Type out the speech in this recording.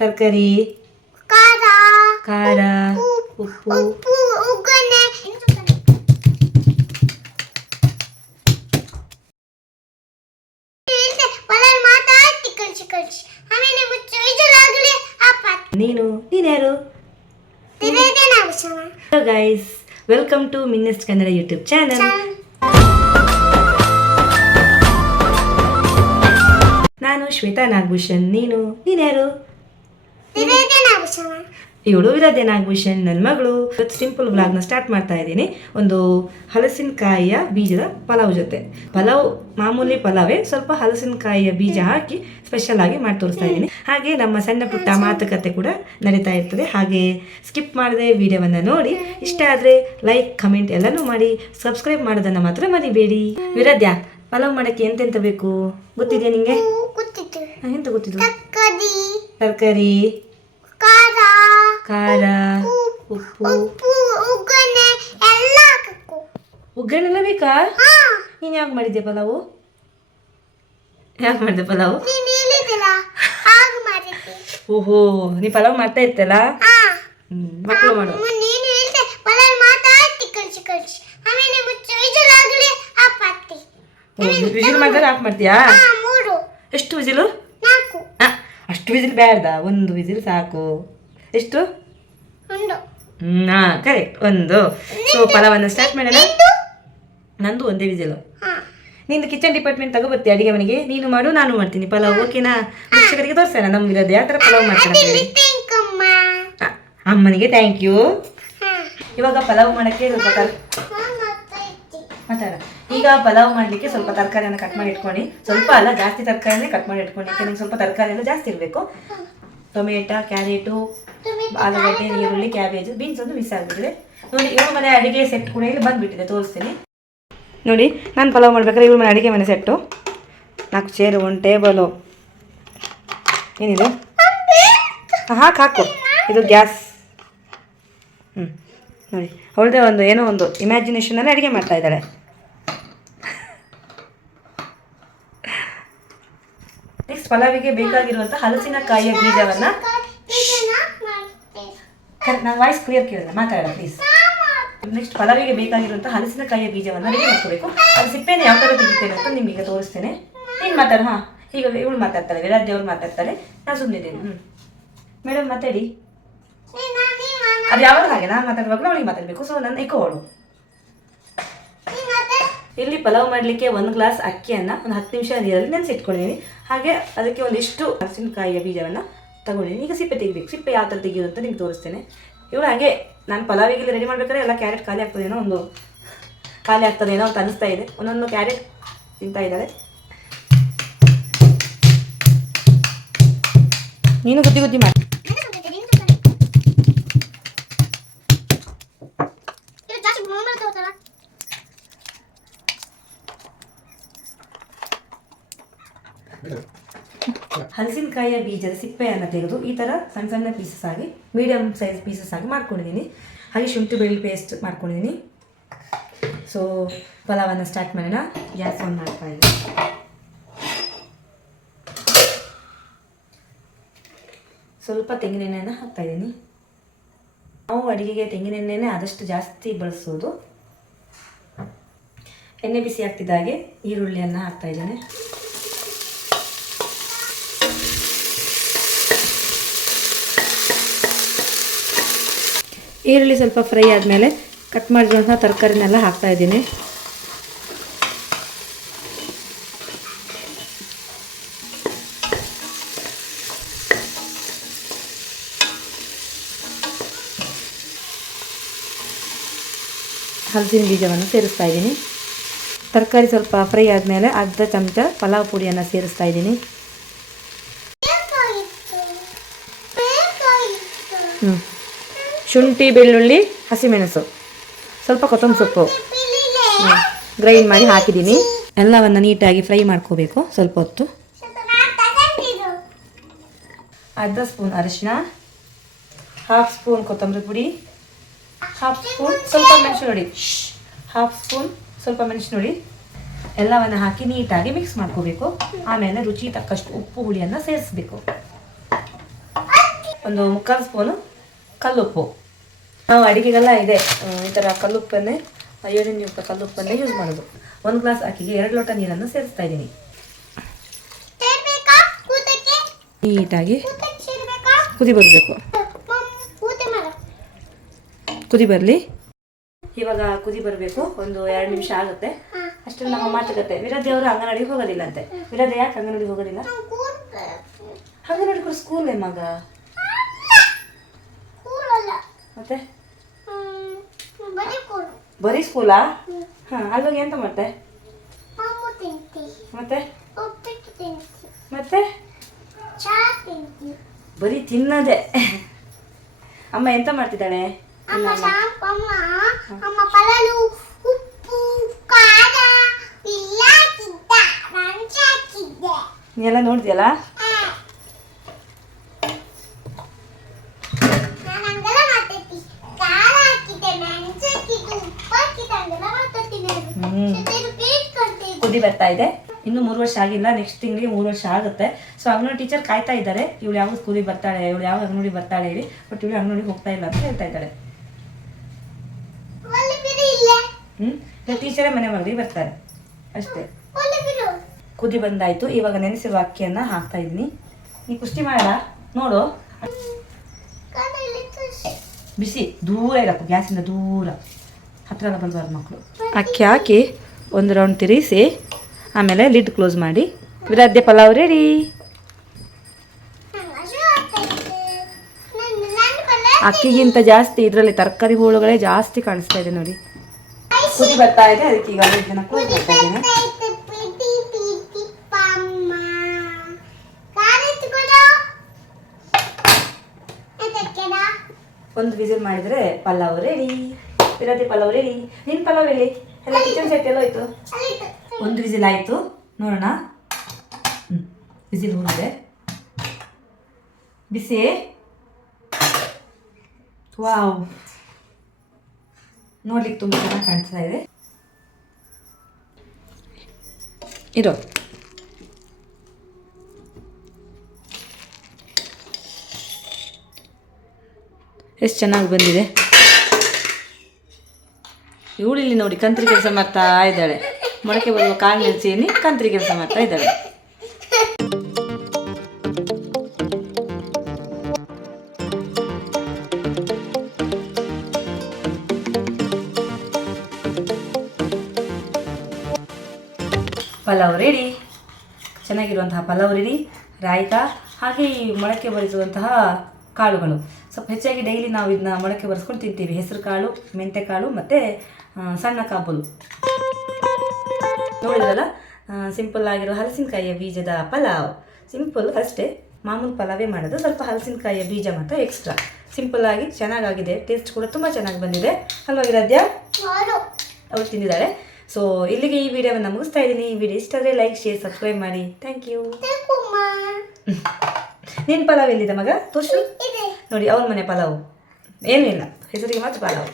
ತರಕಾರಿ, ಖಾರ, ಉಪ್ಪು. ನೀನ್ಯಾರು? ಹಲೋ ಗೈಸ್, ವೆಲ್ಕಮ್ ಟು ಮಿನ್ನೆಸ್ಟ್ ಕನ್ನಡ ಯೂಟ್ಯೂಬ್ ಚಾನಲ್. ನಾನು ಶ್ವೇತಾ ನಾಗಭೂಷಣ್. ನೀನ್ಯಾರು? ಇವಳು ವಿರಾಧ್ಯ ನಾಗಭೂಷಣ್, ನನ್ನ ಮಗಳು. ಇವತ್ತು ಸಿಂಪಲ್ ವ್ಲಾಗ್ನ ಸ್ಟಾರ್ಟ್ ಮಾಡ್ತಾ ಇದ್ದೀನಿ. ಒಂದು ಹಲಸಿನಕಾಯಿಯ ಬೀಜದ ಪಲಾವ್ ಜೊತೆ. ಪಲಾವ್ ಮಾಮೂಲಿ ಪಲಾವೇ, ಸ್ವಲ್ಪ ಹಲಸಿನಕಾಯಿಯ ಬೀಜ ಹಾಕಿ ಸ್ಪೆಷಲ್ ಆಗಿ ಮಾಡಿ ತೋರಿಸ್ತಾ ಇದ್ದೀನಿ. ಹಾಗೆ ನಮ್ಮ ಸಣ್ಣ ಪುಟ್ಟ ಮಾತುಕತೆ ಕೂಡ ನಡೀತಾ ಇರ್ತದೆ. ಹಾಗೆ ಸ್ಕಿಪ್ ಮಾಡದೆ ವಿಡಿಯೋವನ್ನು ನೋಡಿ, ಇಷ್ಟ ಆದರೆ ಲೈಕ್, ಕಮೆಂಟ್ ಎಲ್ಲನೂ ಮಾಡಿ. ಸಬ್ಸ್ಕ್ರೈಬ್ ಮಾಡೋದನ್ನು ಮಾತ್ರ ಮರಿಬೇಡಿ. ವಿರಾಧ್ಯ, ಪಲಾವ್ ಮಾಡೋಕ್ಕೆ ಎಂತೆಂತ ಬೇಕು ಗೊತ್ತಿದೆಯಾ ನಿಂಗೆ? ಎಂತ ಗೊತ್ತಿದ್ದು? ತರಕಾರಿ, ಖಾರ, ಉಪ್ಪು, ಒಗ್ಗರಣೆಲ್ಲ ಬೇಕಾ? ನೀನು ಯಾಕೆ ಮಾಡಿದ್ದೆ ಪಲಾವು? ಯಾಕೆ ಮಾಡಿದೆ ಪಲಾವು? ಓಹೋ, ನೀ ಪಲಾವ್ ಮಾಡ್ತಾ ಇರ್ತಲ್ಲ, ಮಕ್ಕಳು ಮಾಡು. ವಿಜಿಲ್ ಮಾಡಿದ್ರೆ ಆಫ್ ಮಾಡ್ತೀಯಾ? ಎಷ್ಟು ವಿಜಿಲು? ಅಷ್ಟು ವಿಜಿಲ್ ಬೇಡ, ಒಂದು ವಿಜಿಲ್ ಸಾಕು. ಎಷ್ಟು? ಕರೆಕ್ಟ್, ಒಂದು. ಸೊ ಪಲಾವನ್ನು ಸ್ಟಾರ್ಟ್ ಮಾಡೋಣ. ನಂದು ಒಂದೇ ವಿಜಿಲು. ನಿಂದು ಕಿಚನ್ ಡಿಪಾರ್ಟ್ಮೆಂಟ್ ತಗೋಬರ್ತೀಯ ಅಡಿಗೆ ಮನೆಗೆ. ನೀನು ಮಾಡು, ನಾನು ಮಾಡ್ತೀನಿ ಪಲಾವ್. ಓಕೆನಾ? ವೀಕ್ಷಕರಿಗೆ ತೋರಿಸೋಣ ನಮ್ಮ ವಿರೋಧ ಯಾವ ಥರ ಪಲಾವ್ ಮಾಡ್ತಾರೆ. ಅಮ್ಮನಿಗೆ ಥ್ಯಾಂಕ್ ಯು. ಇವಾಗ ಪಲಾವ್ ಮಾಡೋಕ್ಕೆ ಈಗ ಪಲಾವ್ ಮಾಡಲಿಕ್ಕೆ ಸ್ವಲ್ಪ ತರಕಾರಿಯನ್ನು ಕಟ್ ಮಾಡಿ ಇಟ್ಕೊಂಡು, ಸ್ವಲ್ಪ ಅಲ್ಲ ಜಾಸ್ತಿ ತರಕಾರಿನೇ ಕಟ್ ಮಾಡಿ ಇಟ್ಕೊಂಡು, ಯಾಕೆ ನಂಗೆ ಸ್ವಲ್ಪ ತರಕಾರಿ ಎಲ್ಲ ಜಾಸ್ತಿ ಇರಬೇಕು. ಟೊಮೆಟೊ, ಕ್ಯಾರೆಟು, ಆಲೂಗಡ್ಡೆ, ಈರುಳ್ಳಿ, ಕ್ಯಾಬೇಜು, ಬೀನ್ಸ್ ಒಂದು ಮಿಸ್ ಆಗಿಬಿಟ್ಟಿದೆ ನೋಡಿ. ಇವ್ರ ಮನೆ ಅಡುಗೆ ಸೆಟ್ ಕೂಡ ಇಲ್ಲಿ ಬಂದುಬಿಟ್ಟಿದೆ, ತೋರಿಸ್ತೀನಿ ನೋಡಿ. ನಾನು ಪಲಾವ್ ಮಾಡ್ಬೇಕಾದ್ರೆ ಇವ್ರ ಮನೆ ಅಡುಗೆ ಮನೆ ಸೆಟ್ಟು 4 ಚೇರು, 1 ಟೇಬಲು. ಏನಿದೆ? ಹಾಕು, ಇದು ಗ್ಯಾಸ್. ನೋಡಿ, ಅವಳದೇ ಒಂದು ಏನೋ ಒಂದು ಇಮ್ಯಾಜಿನೇಷನಲ್ಲಿ ಅಡುಗೆ ಮಾಡ್ತಾ ಇದ್ದಾಳೆ. ನೆಕ್ಸ್ಟ್ ಪಲಾವಿಗೆ ಬೇಕಾಗಿರುವಂಥ ಹಲಸಿನಕಾಯಿಯ ಬೀಜವನ್ನು, ನಾನು ವಾಯ್ಸ್ ಕ್ಲಿಯರ್ ಕೇಳಿದ್ರೆ ಮಾತಾಡೋಣ ಪ್ಲೀಸ್. ನೆಕ್ಸ್ಟ್ ಪಲಾವಿಗೆ ಬೇಕಾಗಿರುವಂಥ ಹಲಸಿನಕಾಯಿಯ ಬೀಜವನ್ನು ರೆಡಿ ಮಾಡ್ಕೋಬೇಕು. ಅದು ಸಿಪ್ಪೆನ ಯಾವ ಥರ ತೆಗಿತೇನೆ ಅಂತ ನಿಮಗೆ ತೋರಿಸ್ತೇನೆ. ನೀನು ಮಾತಾಡು. ಈಗ ಇವಳು ಮಾತಾಡ್ತಾಳೆ, ವಿರಾಧ್ಯ ಅವ್ರು ಮಾತಾಡ್ತಾರೆ, ನಾನು ಸುಮ್ಮನಿದ್ದೀನಿ. ಮೇಡಮ್ ಮಾತಾಡಿ. ಅದು ಯಾವಾಗ ಹಾಗೆ ನಾನು ಮಾತಾಡುವಾಗಲೂ ಅವಳಿಗೆ ಮಾತಾಡಬೇಕು. ಸೊ ನನ್ನ ಅವಳು. ಇಲ್ಲಿ ಪಲಾವ್ ಮಾಡಲಿಕ್ಕೆ 1 ಗ್ಲಾಸ್ ಅಕ್ಕಿಯನ್ನು ಒಂದು 10 ನಿಮಿಷ ನೀರಲ್ಲಿ ನೆನೆಸಿಟ್ಕೊಂಡಿದ್ದೀನಿ. ಹಾಗೆ ಅದಕ್ಕೆ ಒಂದಿಷ್ಟು ಹಲಸಿನಕಾಯಿಯ ಬೀಜವನ್ನು ತಗೊಂಡಿದ್ದೀನಿ. ಈಗ ಸಿಪ್ಪೆ ತೆಗಿಬೇಕು. ಸಿಪ್ಪೆ ಯಾವ ಥರ ತೆಗಿಯೋದು ಅಂತ ನಿಮ್ಗೆ ತೋರಿಸ್ತೇನೆ. ಇವಳು ಹಾಗೆ ನಾನು ಪಲಾವಿಗೆ ರೆಡಿ ಮಾಡ್ಬೇಕಾದ್ರೆ ಎಲ್ಲ ಕ್ಯಾರೆಟ್ ಖಾಲಿ ಆಗ್ತದೇನೋ ಅಂತ ಅನಿಸ್ತಾ ಇದೆ. ಒಂದೊಂದು ಕ್ಯಾರೆಟ್ ತಿಂತಾ ಇದ್ದಾಳೆ. ನೀನು ಗುದ್ದಿ ಮಾಡಿ. ಹಲಸಿನಕಾಯಿಯ ಬೀಜದ ಸಿಪ್ಪೆಯನ್ನು ತೆಗೆದು ಈ ಥರ ಸಣ್ಣ ಸಣ್ಣ ಪೀಸಸ್ ಆಗಿ, ಮೀಡಿಯಮ್ ಸೈಜ್ ಪೀಸಸ್ ಆಗಿ ಮಾಡ್ಕೊಂಡಿದ್ದೀನಿ. ಹಾಗೆ ಶುಂಠಿ ಬೆಳ್ಳುಳ್ಳಿ ಪೇಸ್ಟ್ ಮಾಡ್ಕೊಂಡಿದ್ದೀನಿ. ಸೊ ಪಲಾವನ್ನು ಸ್ಟಾರ್ಟ್ ಮಾಡೋಣ. ಗ್ಯಾಸ್ ಆನ್ ಮಾಡ್ತಾ ಇದ್ದೀನಿ. ಸ್ವಲ್ಪ ತೆಂಗಿನೆಣ್ಣೆಯನ್ನು ಹಾಕ್ತಾಯಿದ್ದೀನಿ. ನಾವು ಅಡುಗೆಗೆ ತೆಂಗಿನೆಣ್ಣೆನೇ ಆದಷ್ಟು ಜಾಸ್ತಿ ಬಳಸೋದು. ಎಣ್ಣೆ ಬಿಸಿ ಆಗ್ತಿದ್ದ ಹಾಗೆ ಈರುಳ್ಳಿಯನ್ನು ಹಾಕ್ತಾಯಿದ್ದೇನೆ. ಈರುಳ್ಳಿ ಸ್ವಲ್ಪ ಫ್ರೈ ಆದಮೇಲೆ ಕಟ್ ಮಾಡಿರುವಂಥ ತರಕಾರಿನೆಲ್ಲ ಹಾಕ್ತಾಯಿದ್ದೀನಿ. ಹಲಸಿನ ಬೀಜವನ್ನು ಸೇರಿಸ್ತಾ ಇದ್ದೀನಿ. ತರಕಾರಿ ಸ್ವಲ್ಪ ಫ್ರೈ ಆದಮೇಲೆ ಅರ್ಧ ಚಮಚ ಪಲಾವ್ ಪುಡಿಯನ್ನು ಸೇರಿಸ್ತಾ ಇದ್ದೀನಿ. ಶುಂಠಿ, ಬೆಳ್ಳುಳ್ಳಿ, ಹಸಿಮೆಣಸು, ಸ್ವಲ್ಪ ಕೊತ್ತಂಬರಿ ಸೊಪ್ಪು ಗ್ರೈಂಡ್ ಮಾಡಿ ಹಾಕಿದ್ದೀನಿ. ಎಲ್ಲವನ್ನು ನೀಟಾಗಿ ಫ್ರೈ ಮಾಡ್ಕೋಬೇಕು ಸ್ವಲ್ಪ ಹೊತ್ತು. ಅರ್ಧ ಸ್ಪೂನ್ ಅರಿಶಿನ, ಹಾಫ್ ಸ್ಪೂನ್ ಕೊತ್ತಂಬರಿ ಪುಡಿ, ಹಾಫ್ ಸ್ಪೂನ್ ಸ್ವಲ್ಪ ಮೆಣಸಿನ ಹುಡಿ ಎಲ್ಲವನ್ನು ಹಾಕಿ ನೀಟಾಗಿ ಮಿಕ್ಸ್ ಮಾಡ್ಕೋಬೇಕು. ಆಮೇಲೆ ರುಚಿ ತಕ್ಕಷ್ಟು ಉಪ್ಪು ಹುಳಿಯನ್ನು ಸೇರಿಸಬೇಕು. ಒಂದು 3/4 ಸ್ಪೂನು ಕಲ್ಲುಪ್ಪು. ನಾವು ಅಡುಗೆಗೆಲ್ಲ ಇದೆ ಈ ಥರ ಕಲ್ಲುಪ್ಪನ್ನೇ, ಅಯೋಡಿನ್ಯುಕ್ತ ಕಲ್ಲುಪ್ಪನ್ನೇ ಯೂಸ್ ಮಾಡೋದು. 1 ಗ್ಲಾಸ್ ಅಕ್ಕಿಗೆ 2 ಲೋಟ ನೀರನ್ನು ಸೇರಿಸ್ತಾ ಇದ್ದೀನಿ. ನೀಟಾಗಿ ಕುದಿ ಬರಬೇಕು. ಕುದಿ ಬರಲಿ. ಇವಾಗ ಕುದಿ ಬರಬೇಕು, ಒಂದು 2 ನಿಮಿಷ ಆಗುತ್ತೆ. ಅಷ್ಟರಲ್ಲಿ ನಮ್ಮ ಮಾತುಕತೆ. ವಿರಾಜ್ ಅವರು ಅಂಗನವಾಡಿಗೆ ಹೋಗೋದಿಲ್ಲ ಅಂತೆ. ವಿರಾಜ್ ಯಾಕೆ ಅಂಗನವಾಡಿಗೆ ಹೋಗೋದಿಲ್ಲ? ಅಂಗನವಾಡಿ ಕೂಡ ಸ್ಕೂಲೇ ಮಗ. ಮತ್ತೆ ಬರೀ ಸ್ಕೂಲಾ? ಹಾಂ, ಅಲ್ವಾಗ ಎಂತ ಮಾಡ್ತೆ? ಮತ್ತೆ ಮತ್ತೆ ಬರೀ ತಿನ್ನದೆ. ಅಮ್ಮ ಎಂತ ಮಾಡ್ತಿದ್ದಾಳೆ? ನೀನೆಲ್ಲ ನೋಡ್ತೀಯಲ್ಲ? ಕುದಿ ಬರ್ತಾ ಇದೆ. ಇನ್ನು 3 ವರ್ಷ ಆಗಿಲ್ಲ, ನೆಕ್ಸ್ಟ್ ತಿಂಗಳಿಗೆ 3 ವರ್ಷ ಆಗುತ್ತೆ. ಸೊ ಅಂಗನವಾಡಿ ಟೀಚರ್ ಕಾಯ್ತಾ ಇದ್ದಾರೆ, ಇವಳು ಯಾವಾಗ ಸ್ಕೂಲಿಗೆ ಬರ್ತಾಳೆ, ಇವಳು ಯಾವಾಗ ಅಂಗನವಾಡಿ ಬರ್ತಾಳೆ ಹೇಳಿ. ಬಟ್ ಇವಳು ಅಂಗನವಾಡಿಗೆ ಹೋಗ್ತಾ ಇಲ್ಲ ಅಂತ ಹೇಳ್ತಾ ಇದ್ದಾಳೆ. ಟೀಚರೇ ಮನೆ ಮಗಳಿಗೆ ಬರ್ತಾರೆ ಅಷ್ಟೇ. ಕುದಿ ಬಂದಾಯ್ತು. ಇವಾಗ ನೆನೆಸಿರುವ ಅಕ್ಕಿಯನ್ನ ಹಾಕ್ತಾ ಇದ್ದೀನಿ. ನೀ ಕುಷ್ಟಿ ಮಾಡಲ್ಲ ನೋಡು. ಬಿಸಿ ದೂರ ಇರಪ್ಪ, ಗ್ಯಾಸಿಂದ ದೂರ, ಹತ್ರ ಎಲ್ಲ ಬರಬಾರ್ದು ಮಕ್ಕಳು. ಅಕ್ಕಿ ಹಾಕಿ 1 ರೌಂಡ್ ತಿರುಗಿಸಿ ಆಮೇಲೆ ಲಿಡ್ ಕ್ಲೋಸ್ ಮಾಡಿ. ವಿರಾಧ್ಯ ಪಲಾವ್ ರೆಡಿ. ಅಕ್ಕಿಗಿಂತ ಜಾಸ್ತಿ ಇದರಲ್ಲಿ ತರಕಾರಿ ಹೋಳುಗಳೇ ಜಾಸ್ತಿ ಕಾಣಿಸ್ತಾ ಇದೆ ನೋಡಿ. ಕುದಿ ಬರ್ತಾ ಇದೆ, ಅದಕ್ಕೆ ಈಗ ಇದನ್ನ ಕ್ಲೋಸ್ ಮಾಡ್ತಾ ಇದ್ದೇನೆ. ಒಂದು ವಿಸಿಲ್ ಮಾಡಿದರೆ ಪಲಾವ್ ರೆಡಿ. ವಿರಾಧ್ಯ ಪಲಾವ್ ರೆಡಿ. ನಿನ್ನ ಪಲಾವ್ ಎಲ್ಲಿ? ಎಲ್ಲ ಕಿಚನ್ ಸೆಟ್ ಎಲ್ಲ ಹೋಯ್ತು. 1 ವಿಸಿಲ್ ಆಯಿತು, ನೋಡೋಣ. ವಿಸಿಲ್ ಹೋಗಿದೆ, ಬಿಸಿ. ವಾವ್, ನೋಡ್ಲಿಕ್ಕೆ ತುಂಬ ಚೆನ್ನಾಗಿ ಕಾಣಿಸ್ತಾ ಇದೆ. ಇರೋ ಎಷ್ಟು ಚೆನ್ನಾಗಿ ಬಂದಿದೆ. ಇವಳಿಲ್ಲಿ ನೋಡಿ ಕಂತ್ರಿ ಕೆಲಸ ಮಾಡ್ತಾ ಇದ್ದಾಳೆ. ಮೊಳಕೆ ಬರುವ ಕಾಳು ನೆನೆಸಿ ಕಂತ್ರಿ ಕೆಲಸ ಮಾಡ್ತಾ ಇದ್ದಾಳೆ. ಪಲಾವ್ ರೆಡಿ. ಚೆನ್ನಾಗಿರುವಂತಹ ಪಲಾವ್ ರೆಡಿ. ರಾಯ್ತಾ ಹಾಗೆ ಈ ಮೊಳಕೆ ಬರಿಸುವಂತಹ ಕಾಳುಗಳು ಸ್ವಲ್ಪ ಹೆಚ್ಚಾಗಿ ಡೈಲಿ ನಾವು ಇದನ್ನ ಮೊಳಕೆ ಬರೆಸ್ಕೊಂಡು ತಿಂತೀವಿ. ಹೆಸರು ಕಾಳು, ಮೆಂತೆಕಾಳು ಮತ್ತು ಸಣ್ಣ ಕಾಬೂಲು. ನೋಡಿದ್ರಲ್ಲ, ಸಿಂಪಲ್ ಆಗಿರೋ ಹಲಸಿನಕಾಯಿಯ ಬೀಜದ ಪಲಾವ್. ಸಿಂಪಲ್ ಅಷ್ಟೇ, ಮಾಮೂಲು ಪಲಾವೇ ಮಾಡೋದು. ಸ್ವಲ್ಪ ಹಲಸಿನಕಾಯಿಯ ಬೀಜ ಮತ್ತು ಎಕ್ಸ್ಟ್ರಾ ಸಿಂಪಲ್ ಆಗಿ ಚೆನ್ನಾಗಾಗಿದೆ. ಟೇಸ್ಟ್ ಕೂಡ ತುಂಬ ಚೆನ್ನಾಗಿ ಬಂದಿದೆ ಅಲ್ವಾ ವಿರಾಧ್ಯ? ಅವಳು ತಿಂದಿದ್ದಾಳೆ. ಸೊ ಇಲ್ಲಿಗೆ ಈ ವಿಡಿಯೋವನ್ನು ಮುಗಿಸ್ತಾ ಇದ್ದೀನಿ. ಈ ವಿಡಿಯೋ ಇಷ್ಟ ಆದರೆ ಲೈಕ್, ಶೇರ್, ಸಬ್ಸ್ಕ್ರೈಬ್ ಮಾಡಿ. Thank you. ನಿನ್ನ ಪಲಾವ್ ಎಲ್ಲಿದೆ ಮಗ? ತೋರ್ಸು ನೋಡಿ. ಅವನ ಮನೆ ಪಲಾವು ಏನೂ ಇಲ್ಲ, ಹೆಸರಿಗೆ ಮಾತ್ರ ಪಲಾವು.